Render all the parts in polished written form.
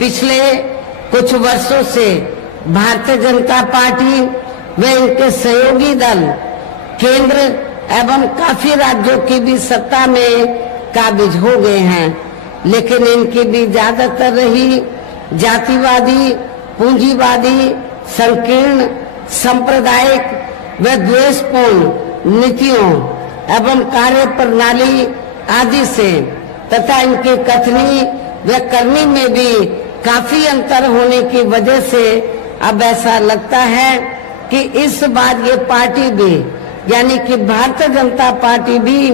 पिछले कुछ वर्षों से भारतीय जनता पार्टी व इनके सहयोगी दल केंद्र एवं काफी राज्यों की भी सत्ता में काबिज हो गए हैं, लेकिन इनकी भी ज्यादातर रही जातिवादी, पूंजीवादी, संकीर्ण, सांप्रदायिक व द्वेषपूर्ण नीतियों एवं कार्य प्रणाली आदि से तथा इनकी कथनी व करनी में भी काफी अंतर होने की वजह से अब ऐसा लगता है कि इस बार ये पार्टी भी यानी कि भारतीय जनता पार्टी भी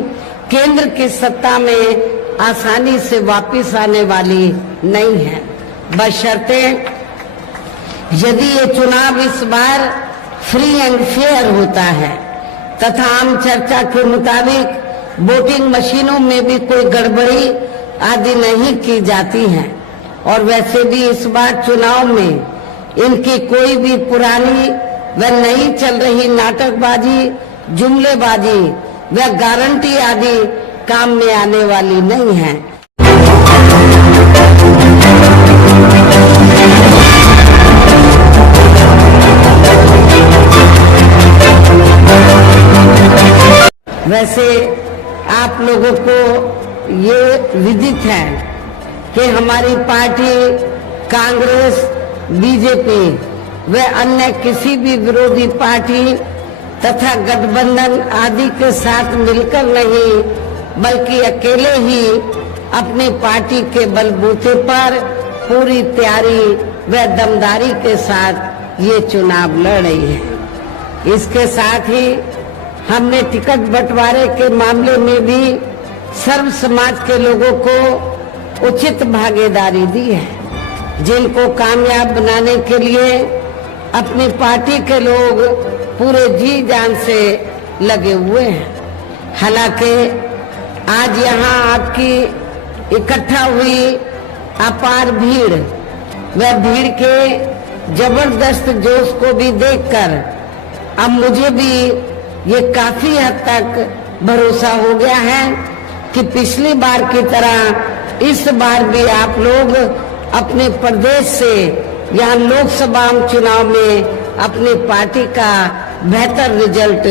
केंद्र की सत्ता में आसानी से वापस आने वाली नहीं है, बशर्ते यदि ये चुनाव इस बार फ्री एंड फेयर होता है तथा आम चर्चा के मुताबिक वोटिंग मशीनों में भी कोई गड़बड़ी आदि नहीं की जाती है। और वैसे भी इस बार चुनाव में इनकी कोई भी पुरानी व नई चल रही नाटकबाजी, जुमलेबाजी व गारंटी आदि काम में आने वाली नहीं है। वैसे आप लोगों को ये विदित है कि हमारी पार्टी कांग्रेस, बीजेपी व अन्य किसी भी विरोधी पार्टी तथा गठबंधन आदि के साथ मिलकर नहीं बल्कि अकेले ही अपनी पार्टी के बलबूते पर पूरी तैयारी व दमदारी के साथ ये चुनाव लड़ रही है। इसके साथ ही हमने टिकट बंटवारे के मामले में भी सर्व समाज के लोगों को उचित भागीदारी दी है, जिनको कामयाब बनाने के लिए अपनी पार्टी के लोग पूरे जी जान से लगे हुए हैं। हालांकि आज यहाँ आपकी इकट्ठा हुई अपार भीड़ व भीड़ के जबरदस्त जोश को भी देखकर अब मुझे भी ये काफी हद तक भरोसा हो गया है कि पिछली बार की तरह इस बार भी आप लोग अपने प्रदेश से यहाँ लोकसभा चुनाव में अपनी पार्टी का बेहतर रिजल्ट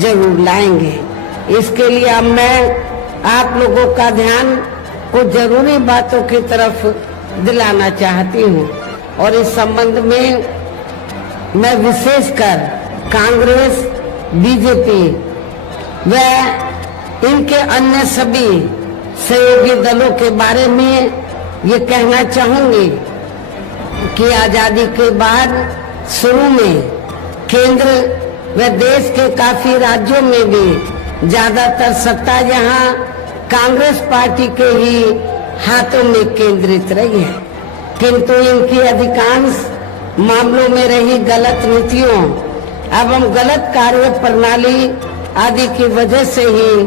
जरूर लाएंगे। इसके लिए अब मैं आप लोगों का ध्यान कुछ जरूरी बातों की तरफ दिलाना चाहती हूँ और इस संबंध में मैं विशेषकर कांग्रेस, बीजेपी व इनके अन्य सभी सहयोगी दलों के बारे में ये कहना चाहूंगी कि आजादी के बाद शुरू में केंद्र व देश के काफी राज्यों में भी ज्यादातर सत्ता यहाँ कांग्रेस पार्टी के ही हाथों में केंद्रित रही है, किंतु इनकी अधिकांश मामलों में रही गलत नीतियों एवं गलत कार्य प्रणाली आदि की वजह से ही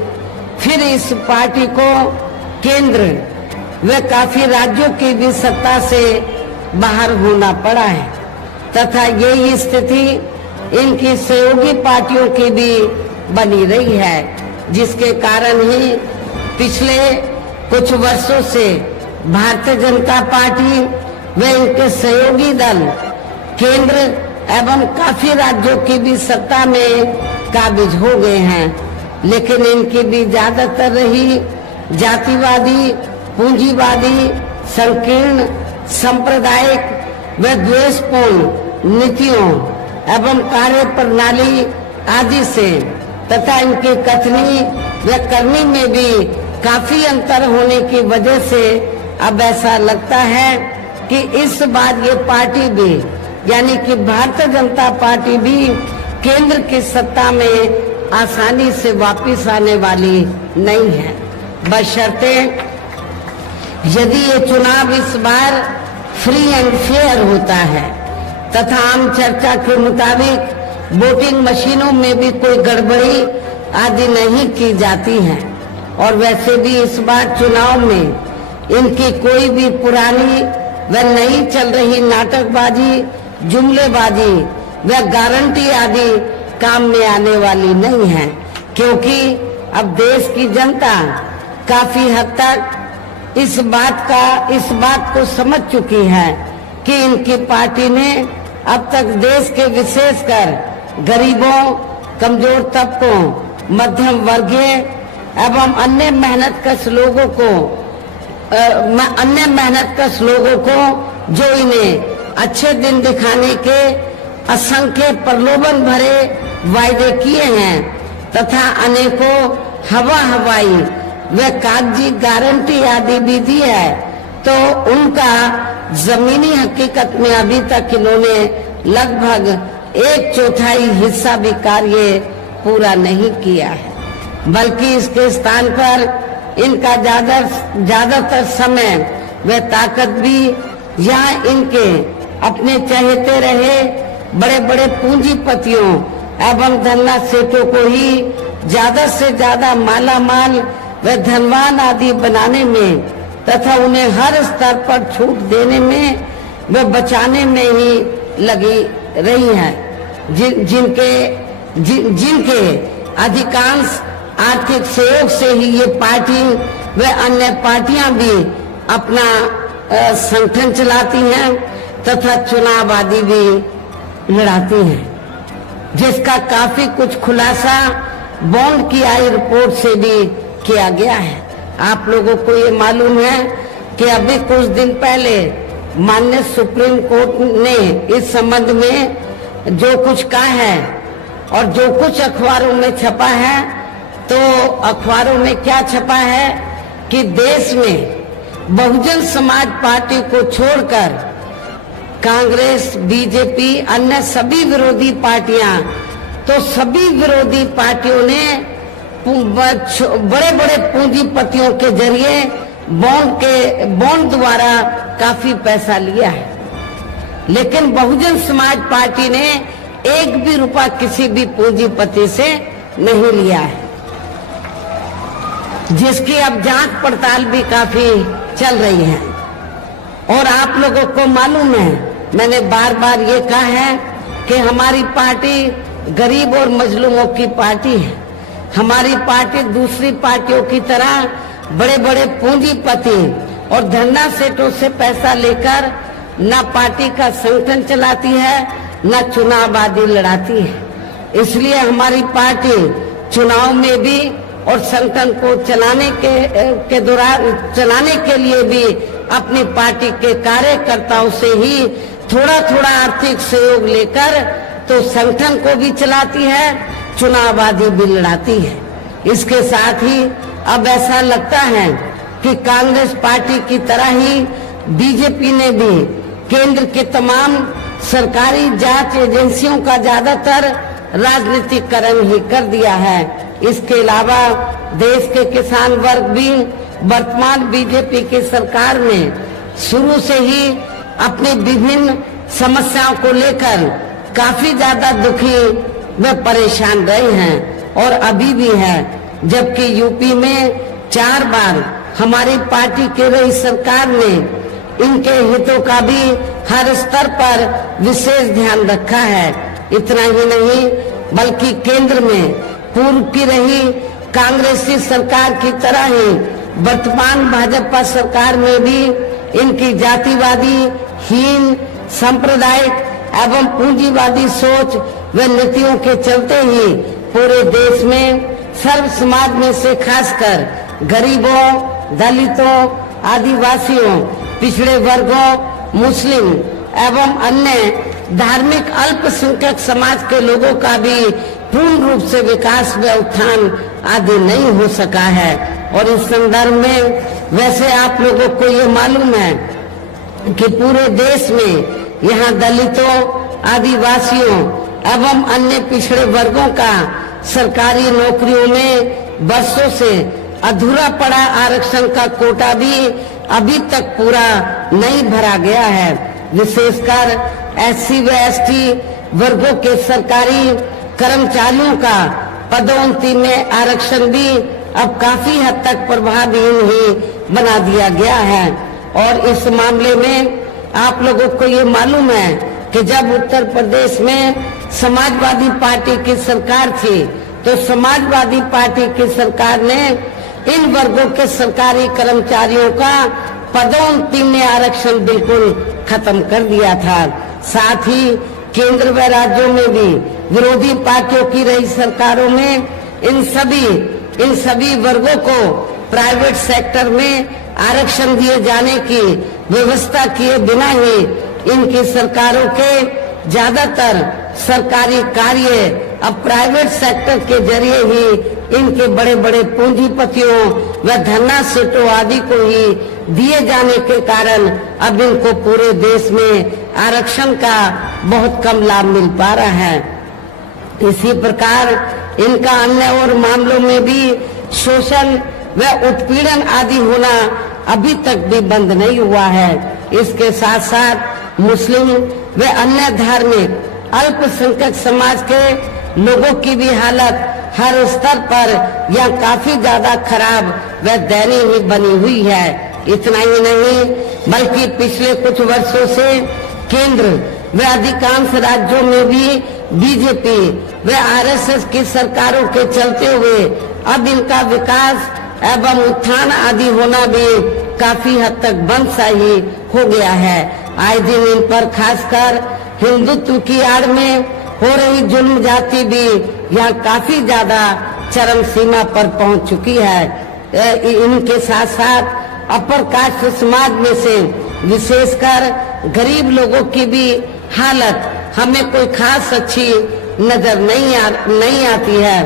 फिर इस पार्टी को केंद्र व काफी राज्यों की भी सत्ता से बाहर होना पड़ा है तथा यही स्थिति इनकी सहयोगी पार्टियों की भी बनी रही है, जिसके कारण ही पिछले कुछ वर्षों से भारतीय जनता पार्टी व इनके सहयोगी दल केंद्र एवं काफी राज्यों की भी सत्ता में काबिज हो गए हैं, लेकिन इनकी भी ज्यादातर रही जातिवादी, पूंजीवादी, संकीर्ण, सांप्रदायिक व द्वेषपूर्ण नीतियों एवं कार्य प्रणाली आदि से तथा इनकी कथनी व करनी में भी काफी अंतर होने की वजह से अब ऐसा लगता है कि इस बार ये पार्टी भी यानी कि भारतीय जनता पार्टी भी केंद्र की सत्ता में आसानी से वापस आने वाली नहीं है, बशर्ते यदि ये चुनाव इस बार फ्री एंड फेयर होता है तथा आम चर्चा के मुताबिक वोटिंग मशीनों में भी कोई गड़बड़ी आदि नहीं की जाती है। और वैसे भी इस बार चुनाव में इनकी कोई भी पुरानी व नई चल रही नाटकबाजी, जुमलेबाजी व गारंटी आदि काम में आने वाली नहीं है, क्योंकि अब देश की जनता काफी हद तक इस बात को समझ चुकी है कि इनकी पार्टी ने अब तक देश के विशेषकर गरीबों, कमजोर तबकों, मध्यम वर्गीय एवं अन्य मेहनतकश लोगों को जो इन्हें अच्छे दिन दिखाने के असंख्य प्रलोभन भरे वायदे किए हैं तथा अनेकों हवाई व कागजी गारंटी आदि भी दी है, तो उनका जमीनी हकीकत में अभी तक इन्होंने लगभग 1/4 हिस्सा भी कार्य पूरा नहीं किया है, बल्कि इसके स्थान पर इनका ज्यादातर समय व ताकत भी यहाँ इनके अपने चहेते रहे बड़े बड़े पूंजीपतियों एवं धनना सेठों को ही ज्यादा से ज्यादा मालामाल व धनवान आदि बनाने में तथा उन्हें हर स्तर पर छूट देने में व बचाने में ही लगी रही है, जिनके अधिकांश आर्थिक सहयोग से ही ये पार्टी व अन्य पार्टियां भी अपना संगठन चलाती हैं तथा चुनाव आदि भी लड़ाती हैं, जिसका काफी कुछ खुलासा बॉन्ड की आई रिपोर्ट से भी किया गया है। आप लोगों को ये मालूम है कि अभी कुछ दिन पहले माननीय सुप्रीम कोर्ट ने इस संबंध में जो कुछ कहा है और जो कुछ अखबारों में छपा है, तो अखबारों में क्या छपा है कि देश में बहुजन समाज पार्टी को छोड़कर कांग्रेस, बीजेपी, अन्य सभी विरोधी पार्टियां, तो सभी विरोधी पार्टियों ने बड़े बड़े पूंजीपतियों के जरिए बॉन्ड द्वारा काफी पैसा लिया है, लेकिन बहुजन समाज पार्टी ने एक भी रुपया किसी भी पूंजीपति से नहीं लिया है, जिसकी अब जांच पड़ताल भी काफी चल रही है। और आप लोगों को मालूम है, मैंने बार बार ये कहा है कि हमारी पार्टी गरीब और मजलूमों की पार्टी है। हमारी पार्टी दूसरी पार्टियों की तरह बड़े बड़े पूंजीपति और धन्ना सेठों से पैसा लेकर न पार्टी का संगठन चलाती है न चुनाव आदि लड़ाती है। इसलिए हमारी पार्टी चुनाव में भी और संगठन को चलाने के लिए भी अपनी पार्टी के कार्यकर्ताओं से ही थोड़ा थोड़ा आर्थिक सहयोग लेकर तो संगठन को भी चलाती है, चुनाव आदि भी लड़ाती है। इसके साथ ही अब ऐसा लगता है कि कांग्रेस पार्टी की तरह ही बीजेपी ने भी केंद्र के तमाम सरकारी जांच एजेंसियों का ज्यादातर राजनीतिकरण ही कर दिया है। इसके अलावा देश के किसान वर्ग भी वर्तमान बीजेपी की सरकार में शुरू से ही अपनी विभिन्न समस्याओं को लेकर काफी ज्यादा दुखी व परेशान रहे हैं और अभी भी है, जबकि यूपी में 4 बार हमारी पार्टी की रही सरकार ने इनके हितों का भी हर स्तर पर विशेष ध्यान रखा है। इतना ही नहीं बल्कि केंद्र में पूर्व की रही कांग्रेसी सरकार की तरह ही वर्तमान भाजपा सरकार में भी इनकी जातिवादी, हीन, सांप्रदायिक एवं पूंजीवादी सोच व नीतियों के चलते ही पूरे देश में सर्व समाज में से खासकर गरीबों, दलितों, आदिवासियों, पिछड़े वर्गों, मुस्लिम एवं अन्य धार्मिक अल्पसंख्यक समाज के लोगों का भी पूर्ण रूप से विकास व उत्थान आदि नहीं हो सका है। और इस संदर्भ में वैसे आप लोगों को ये मालूम है कि पूरे देश में यहाँ दलितों, आदिवासियों एवं अन्य पिछड़े वर्गों का सरकारी नौकरियों में वर्षों से अधूरा पड़ा आरक्षण का कोटा भी अभी तक पूरा नहीं भरा गया है। विशेषकर SC व ST वर्गों के सरकारी कर्मचारियों का पदोन्नति में आरक्षण भी अब काफी हद तक प्रभावहीन ही बना दिया गया है। और इस मामले में आप लोगों को ये मालूम है कि जब उत्तर प्रदेश में समाजवादी पार्टी की सरकार थी, तो समाजवादी पार्टी की सरकार ने इन वर्गों के सरकारी कर्मचारियों का पदोन्नति में आरक्षण बिल्कुल खत्म कर दिया था। साथ ही केंद्र व राज्यों में भी विरोधी पार्टियों की रही सरकारों में इन सभी वर्गों को प्राइवेट सेक्टर में आरक्षण दिए जाने की व्यवस्था किए बिना ही इनकी सरकारों के ज्यादातर सरकारी कार्य अब प्राइवेट सेक्टर के जरिए ही इनके बड़े बड़े पूंजीपतियों व धन्ना सेठों आदि को ही दिए जाने के कारण अब इनको पूरे देश में आरक्षण का बहुत कम लाभ मिल पा रहा है। इसी प्रकार इनका अन्य और मामलों में भी शोषण व उत्पीड़न आदि होना अभी तक भी बंद नहीं हुआ है। इसके साथ साथ मुस्लिम व अन्य धार्मिक अल्पसंख्यक समाज के लोगों की भी हालत हर स्तर पर यह काफी ज्यादा खराब व दयनीय ही बनी हुई है। इतना ही नहीं बल्कि पिछले कुछ वर्षों से केंद्र व अधिकांश राज्यों में भी बीजेपी व आरएसएस की सरकारों के चलते हुए अब इनका विकास एवं उत्थान आदि होना भी काफी हद तक बंद सा ही हो गया है। आए दिन इन पर खासकर हिंदुत्व की आड़ में हो रही जुल्म जाति भी यहाँ काफी ज्यादा चरम सीमा पर पहुंच चुकी है। इनके साथ साथ अपर कास्ट समाज में से विशेषकर गरीब लोगों की भी हालत हमें कोई खास अच्छी नजर नहीं आती है।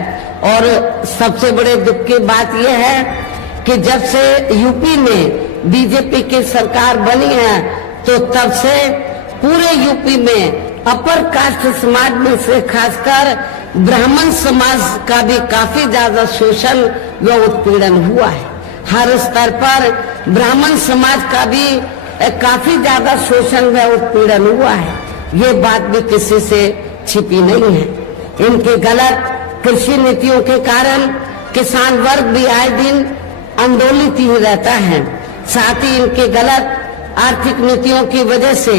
और सबसे बड़े दुख की बात यह है कि जब से यूपी में बीजेपी की सरकार बनी है तो तब से पूरे यूपी में अपर कास्ट समाज में से खासकर ब्राह्मण समाज का भी काफी ज्यादा शोषण व उत्पीड़न हुआ है। हर स्तर पर ब्राह्मण समाज का भी काफी ज्यादा शोषण व उत्पीड़न हुआ है। ये बात भी किसी से छिपी नहीं है। इनके गलत कृषि नीतियों के कारण किसान वर्ग भी आए दिन आंदोलित ही रहता है। साथ ही इनके गलत आर्थिक नीतियों की वजह से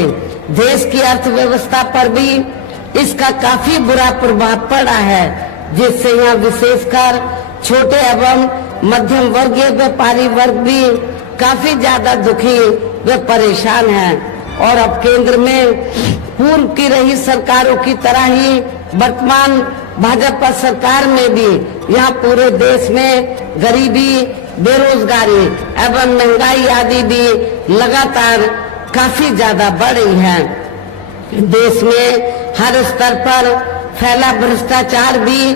देश की अर्थव्यवस्था पर भी इसका काफी बुरा प्रभाव पड़ा है, जिससे यहाँ विशेषकर छोटे एवं मध्यम वर्गीय व्यापारी वर्ग भी काफी ज्यादा दुखी व परेशान है। और अब केंद्र में पूर्व की रही सरकारों की तरह ही वर्तमान भाजपा सरकार में भी यहाँ पूरे देश में गरीबी, बेरोजगारी एवं महंगाई आदि भी लगातार काफी ज्यादा बढ़ रही है। देश में हर स्तर पर फैला भ्रष्टाचार भी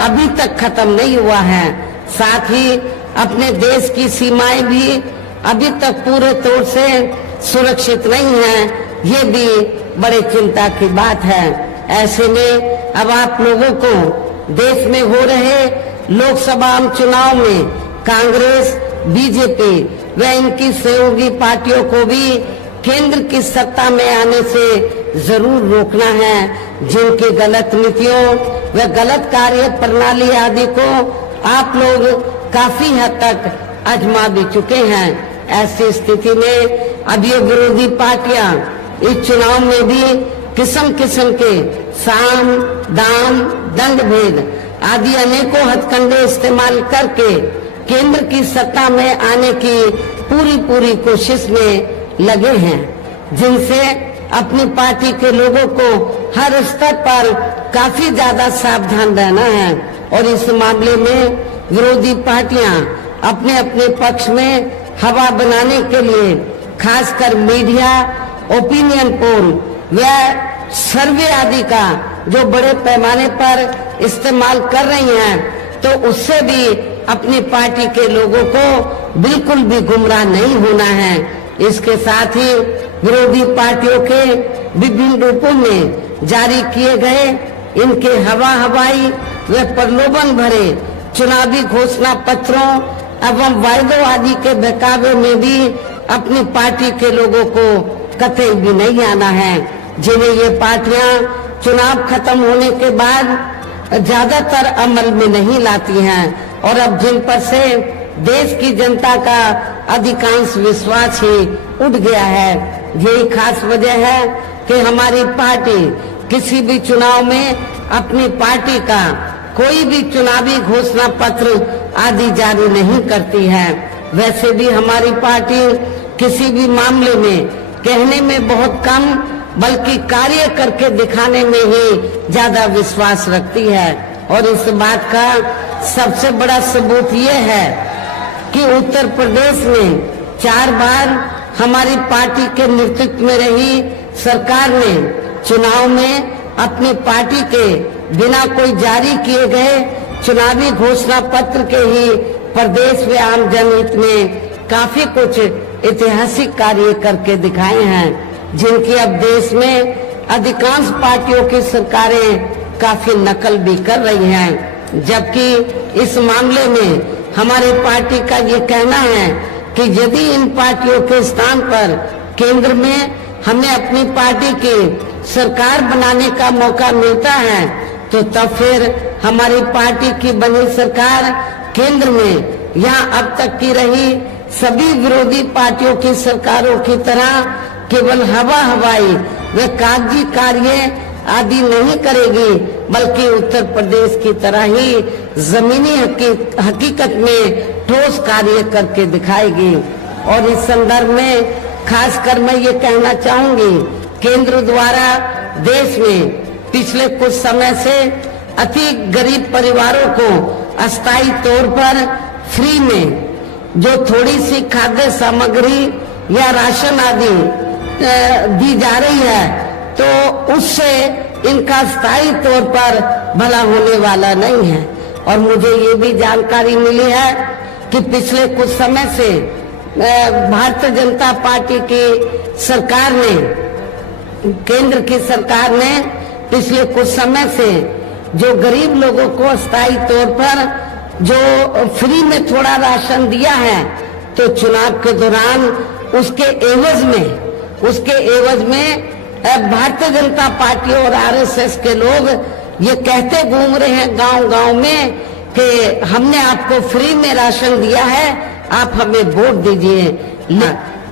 अभी तक खत्म नहीं हुआ है। साथ ही अपने देश की सीमाएं भी अभी तक पूरे तौर से सुरक्षित नहीं है। ये भी बड़े चिंता की बात है। ऐसे में अब आप लोगों को देश में हो रहे लोकसभा चुनाव में कांग्रेस, बीजेपी व इनकी सहयोगी पार्टियों को भी केंद्र की सत्ता में आने से जरूर रोकना है। जिनकी गलत नीतियों व गलत कार्य प्रणाली आदि को आप लोग काफी हद तक आजमा भी चुके हैं। ऐसी स्थिति में अब ये विरोधी पार्टियां इस चुनाव में भी किस्म किस्म के साम, दाम, दंड भेद आदि अनेकों हथकंडे इस्तेमाल करके केंद्र की सत्ता में आने की पूरी कोशिश में लगे हैं, जिनसे अपनी पार्टी के लोगों को हर स्तर पर काफी ज्यादा सावधान रहना है। और इस मामले में विरोधी पार्टियां अपने अपने पक्ष में हवा बनाने के लिए खासकर मीडिया, ओपिनियन पोल व सर्वे आदि का जो बड़े पैमाने पर इस्तेमाल कर रही हैं, तो उससे भी अपनी पार्टी के लोगों को बिल्कुल भी गुमराह नहीं होना है। इसके साथ ही विरोधी पार्टियों के विभिन्न रूपों में जारी किए गए इनके हवाई व प्रलोभन भरे चुनावी घोषणा पत्रों एवं वायदों आदि के बहकावे में भी अपनी पार्टी के लोगों को कतई भी नहीं आना है। जिन्हें ये पार्टियां चुनाव खत्म होने के बाद ज्यादातर अमल में नहीं लाती हैं और अब जिन पर से देश की जनता का अधिकांश विश्वास ही उठ गया है। यही खास वजह है कि हमारी पार्टी किसी भी चुनाव में अपनी पार्टी का कोई भी चुनावी घोषणा पत्र आदि जारी नहीं करती है। वैसे भी हमारी पार्टी किसी भी मामले में कहने में बहुत कम बल्कि कार्य करके दिखाने में ही ज्यादा विश्वास रखती है। और इस बात का सबसे बड़ा सबूत ये है कि उत्तर प्रदेश में 4 बार हमारी पार्टी के नेतृत्व में रही सरकार ने चुनाव में अपनी पार्टी के बिना कोई जारी किए गए चुनावी घोषणा पत्र के ही प्रदेश व आम जनहित में काफी कुछ ऐतिहासिक कार्य करके दिखाए हैं, जिनकी अब देश में अधिकांश पार्टियों की सरकारें काफी नकल भी कर रही हैं। जबकि इस मामले में हमारी पार्टी का ये कहना है कि यदि इन पार्टियों के स्थान पर केंद्र में हमें अपनी पार्टी की सरकार बनाने का मौका मिलता है तो तब फिर हमारी पार्टी की बनी सरकार केंद्र में या अब तक की रही सभी विरोधी पार्टियों की सरकारों की तरह केवल हवाई व कागजी कार्य आदि नहीं करेगी, बल्कि उत्तर प्रदेश की तरह ही जमीनी हकीकत में ठोस कार्य करके दिखाएगी। और इस संदर्भ में खासकर मैं ये कहना चाहूंगी, केंद्र द्वारा देश में पिछले कुछ समय से अति गरीब परिवारों को अस्थायी तौर पर फ्री में जो थोड़ी सी खाद्य सामग्री या राशन आदि दी जा रही है, तो उससे इनका स्थायी तौर पर भला होने वाला नहीं है। और मुझे ये भी जानकारी मिली है कि पिछले कुछ समय से भारतीय जनता पार्टी की सरकार ने, केंद्र की सरकार ने पिछले कुछ समय से जो गरीब लोगों को अस्थायी तौर पर जो फ्री में थोड़ा राशन दिया है, तो चुनाव के दौरान उसके एवज में भारतीय जनता पार्टी और आरएसएस के लोग ये कहते घूम रहे हैं गांव-गांव में कि हमने आपको फ्री में राशन दिया है, आप हमें वोट दीजिए।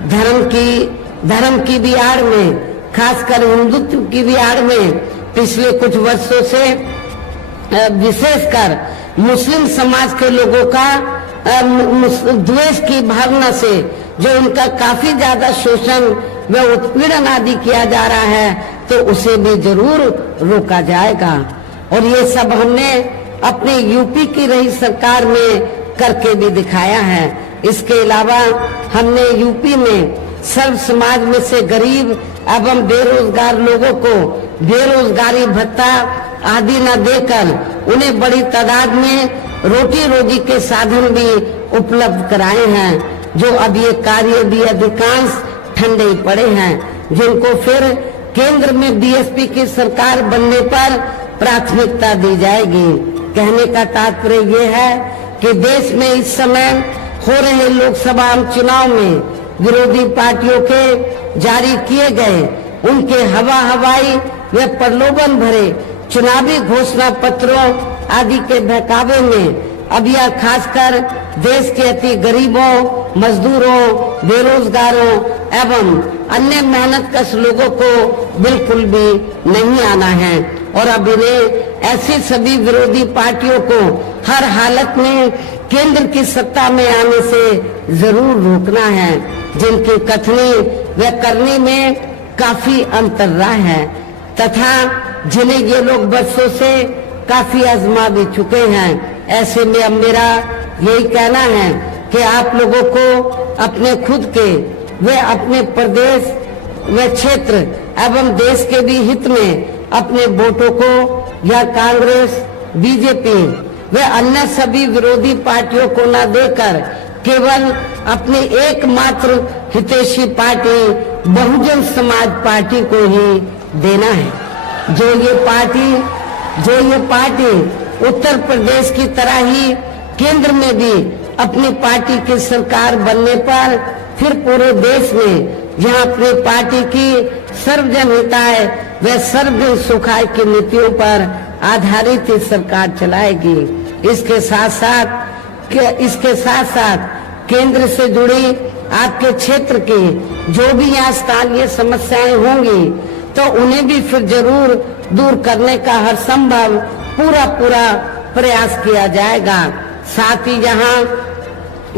धर्म की भी आड़ में, खासकर हिंदुत्व की भी आड़ में पिछले कुछ वर्षों से विशेषकर मुस्लिम समाज के लोगों का द्वेष की भावना से जो उनका काफी ज्यादा शोषण व उत्पीड़न आदि किया जा रहा है, तो उसे भी जरूर रोका जाएगा। और ये सब हमने अपने यूपी की रही सरकार में करके भी दिखाया है। इसके अलावा हमने यूपी में सर्व समाज में से गरीब एवं बेरोजगार लोगों को बेरोजगारी भत्ता आदि न देकर उन्हें बड़ी तादाद में रोटी रोजी के साधन भी उपलब्ध कराए हैं, जो अब ये कार्य भी अधिकांश ठंडे ही पड़े हैं, जिनको फिर केंद्र में बीएसपी की सरकार बनने पर प्राथमिकता दी जाएगी। कहने का तात्पर्य ये है कि देश में इस समय हो रहे लोकसभा चुनाव में विरोधी पार्टियों के जारी किए गए उनके हवाई व प्रलोभन भरे चुनावी घोषणा पत्रों आदि के बहकावे में अब यह खासकर देश के अति गरीबों, मजदूरों, बेरोजगारों एवं अन्य मेहनतकश लोगों को बिल्कुल भी नहीं आना है। और अब इन्हें ऐसी सभी विरोधी पार्टियों को हर हालत में केंद्र की सत्ता में आने से जरूर रोकना है, जिनकी कथनी व करनी में काफी अंतर रहा है तथा जिन्हें ये लोग वर्षों से काफी आजमा भी चुके हैं। ऐसे में अब मेरा यही कहना है कि आप लोगों को अपने खुद के व अपने प्रदेश व क्षेत्र एवं देश के भी हित में अपने वोटों को या कांग्रेस, बीजेपी व अन्य सभी विरोधी पार्टियों को न देकर केवल अपनी एकमात्र हितैषी पार्टी बहुजन समाज पार्टी को ही देना है। जो ये पार्टी उत्तर प्रदेश की तरह ही केंद्र में भी अपनी पार्टी की सरकार बनने पर फिर पूरे देश में जहां अपनी पार्टी की सर्वजन हिताय व सर्वजन सुखाय की नीतियों पर आधारित सरकार चलाएगी। इसके साथ साथ केंद्र से जुड़ी आपके क्षेत्र की जो भी यहाँ स्थानीय समस्याएं होंगी तो उन्हें भी फिर जरूर दूर करने का हर संभव पूरा प्रयास किया जाएगा। साथ ही यहाँ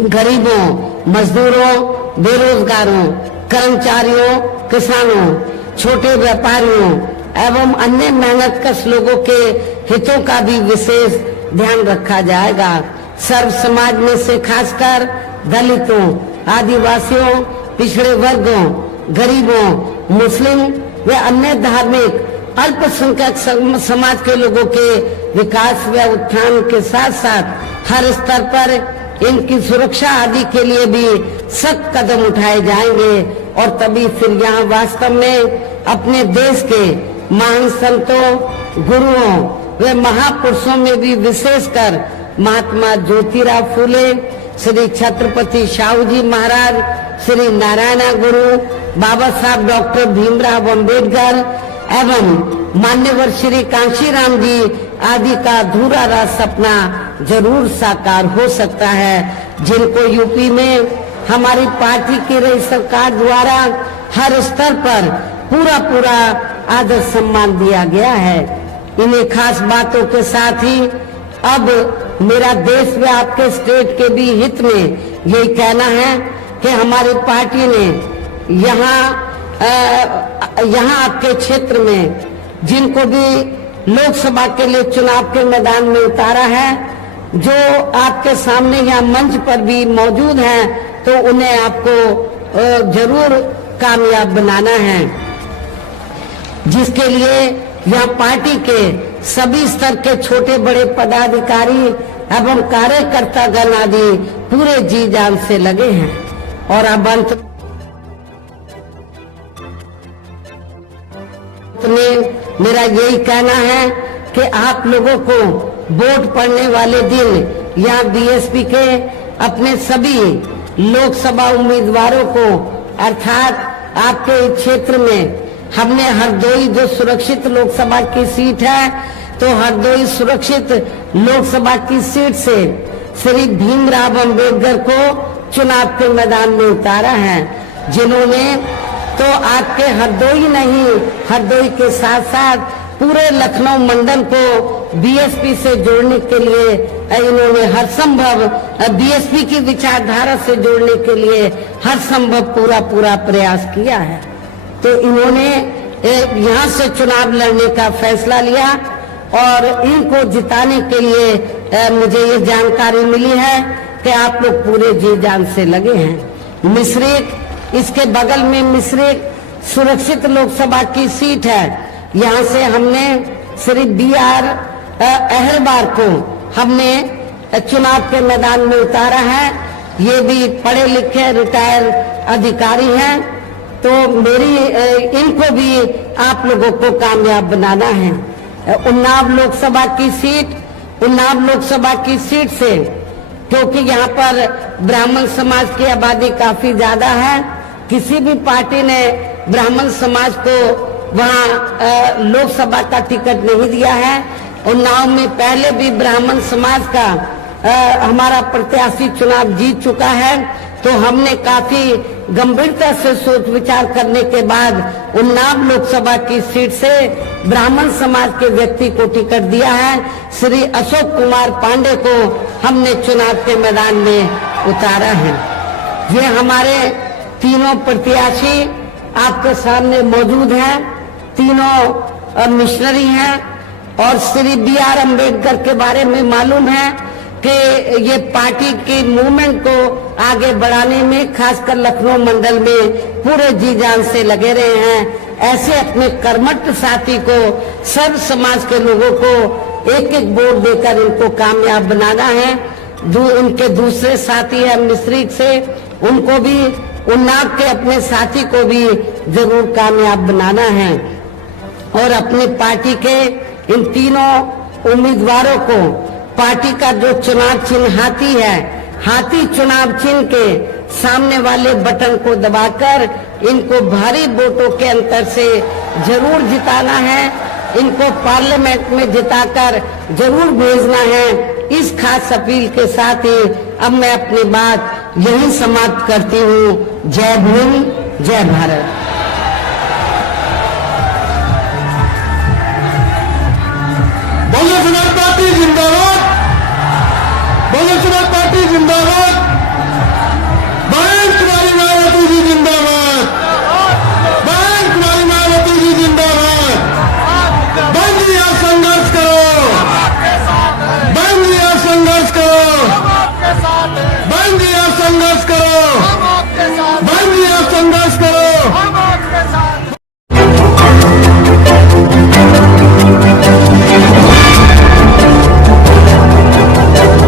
गरीबों, मजदूरों, बेरोजगारों, कर्मचारियों, किसानों, छोटे व्यापारियों एवं अन्य मेहनतकश लोगों के हितों का भी विशेष ध्यान रखा जाएगा। सर्व समाज में से खासकर दलितों, आदिवासियों, पिछड़े वर्गों, गरीबों, मुस्लिम व अन्य धार्मिक अल्पसंख्यक समाज के लोगों के विकास व उत्थान के साथ साथ हर स्तर पर इनकी सुरक्षा आदि के लिए भी सख्त कदम उठाए जाएंगे और तभी फिर यहाँ वास्तव में अपने देश के महान संतों, गुरुओं व महापुरुषों में भी विशेषकर महात्मा ज्योतिराव फूले, श्री छत्रपति शाहू जी महाराज, श्री नारायण गुरु, बाबा साहब डॉक्टर भीमराव अंबेडकर एवं मान्यवर श्री कांशीराम जी आदि का अधूरा राज सपना जरूर साकार हो सकता है, जिनको यूपी में हमारी पार्टी की रही सरकार द्वारा हर स्तर पर पूरा आदर सम्मान दिया गया है। इन्हीं खास बातों के साथ ही अब मेरा देश व आपके स्टेट के भी हित में यही कहना है कि हमारी पार्टी ने यहाँ आपके क्षेत्र में जिनको भी लोकसभा के लिए चुनाव के मैदान में उतारा है, जो आपके सामने यहाँ मंच पर भी मौजूद हैं, तो उन्हें आपको जरूर कामयाब बनाना है, जिसके लिए यहाँ पार्टी के सभी स्तर के छोटे बड़े पदाधिकारी एवं कार्यकर्ता गण आदि पूरे जी जान से लगे हैं। और अब अंत में मेरा यही कहना है कि आप लोगों को वोट पड़ने वाले दिन यहाँ बीएसपी के अपने सभी लोकसभा उम्मीदवारों को अर्थात आपके क्षेत्र में हमने हरदोई जो सुरक्षित लोकसभा की सीट है, तो हरदोई सुरक्षित लोकसभा की सीट से श्री भीमराव अंबेडकर को चुनाव के मैदान में उतारा है, जिन्होंने तो आपके हरदोई नहीं, हरदोई के साथ साथ पूरे लखनऊ मंडल को बीएसपी से जोड़ने के लिए इन्होंने हर संभव बीएसपी की विचारधारा से जोड़ने के लिए हर संभव पूरा प्रयास किया है। तो इन्होंने यहाँ से चुनाव लड़ने का फैसला लिया और इनको जिताने के लिए मुझे ये जानकारी मिली है कि आप लोग पूरे जी जान से लगे हैं। मिश्रिक, इसके बगल में मिश्रिक सुरक्षित लोकसभा की सीट है, यहाँ से हमने श्री BR अहलवार को हमने चुनाव के मैदान में उतारा है। ये भी पढ़े लिखे रिटायर अधिकारी हैं, तो मेरी इनको भी आप लोगों को कामयाब बनाना है। उन्नाव लोकसभा की सीट से, क्योंकि यहाँ पर ब्राह्मण समाज की आबादी काफी ज्यादा है, किसी भी पार्टी ने ब्राह्मण समाज को वहाँ लोकसभा का टिकट नहीं दिया है। उन्नाव में पहले भी ब्राह्मण समाज का हमारा प्रत्याशी चुनाव जीत चुका है, तो हमने काफी गंभीरता से सोच विचार करने के बाद उन्नाव लोकसभा की सीट से ब्राह्मण समाज के व्यक्ति को टिकट दिया है। श्री अशोक कुमार पांडे को हमने चुनाव के मैदान में उतारा है। ये हमारे तीनों प्रत्याशी आपके सामने मौजूद हैं, तीनों मिशनरी हैं और श्री BR अम्बेडकर के बारे में मालूम है कि ये पार्टी की मूवमेंट को आगे बढ़ाने में खासकर लखनऊ मंडल में पूरे जी जान से लगे रहे हैं। ऐसे अपने कर्मठ साथी को, सर्व समाज के लोगों को एक एक वोट देकर इनको कामयाब बनाना है। उनके दूसरे साथी है मिश्रिक से, उनको भी उन्नाव के अपने साथी को भी जरूर कामयाब बनाना है और अपनी पार्टी के इन तीनों उम्मीदवारों को पार्टी का जो चुनाव चिन्ह हाथी है, हाथी चुनाव चिन्ह के सामने वाले बटन को दबाकर इनको भारी वोटों के अंतर से जरूर जिताना है, इनको पार्लियामेंट में जिताकर जरूर भेजना है। इस खास अपील के साथ ही अब मैं अपनी बात यही समाप्त करती हूँ। जय भीम, जय भारत।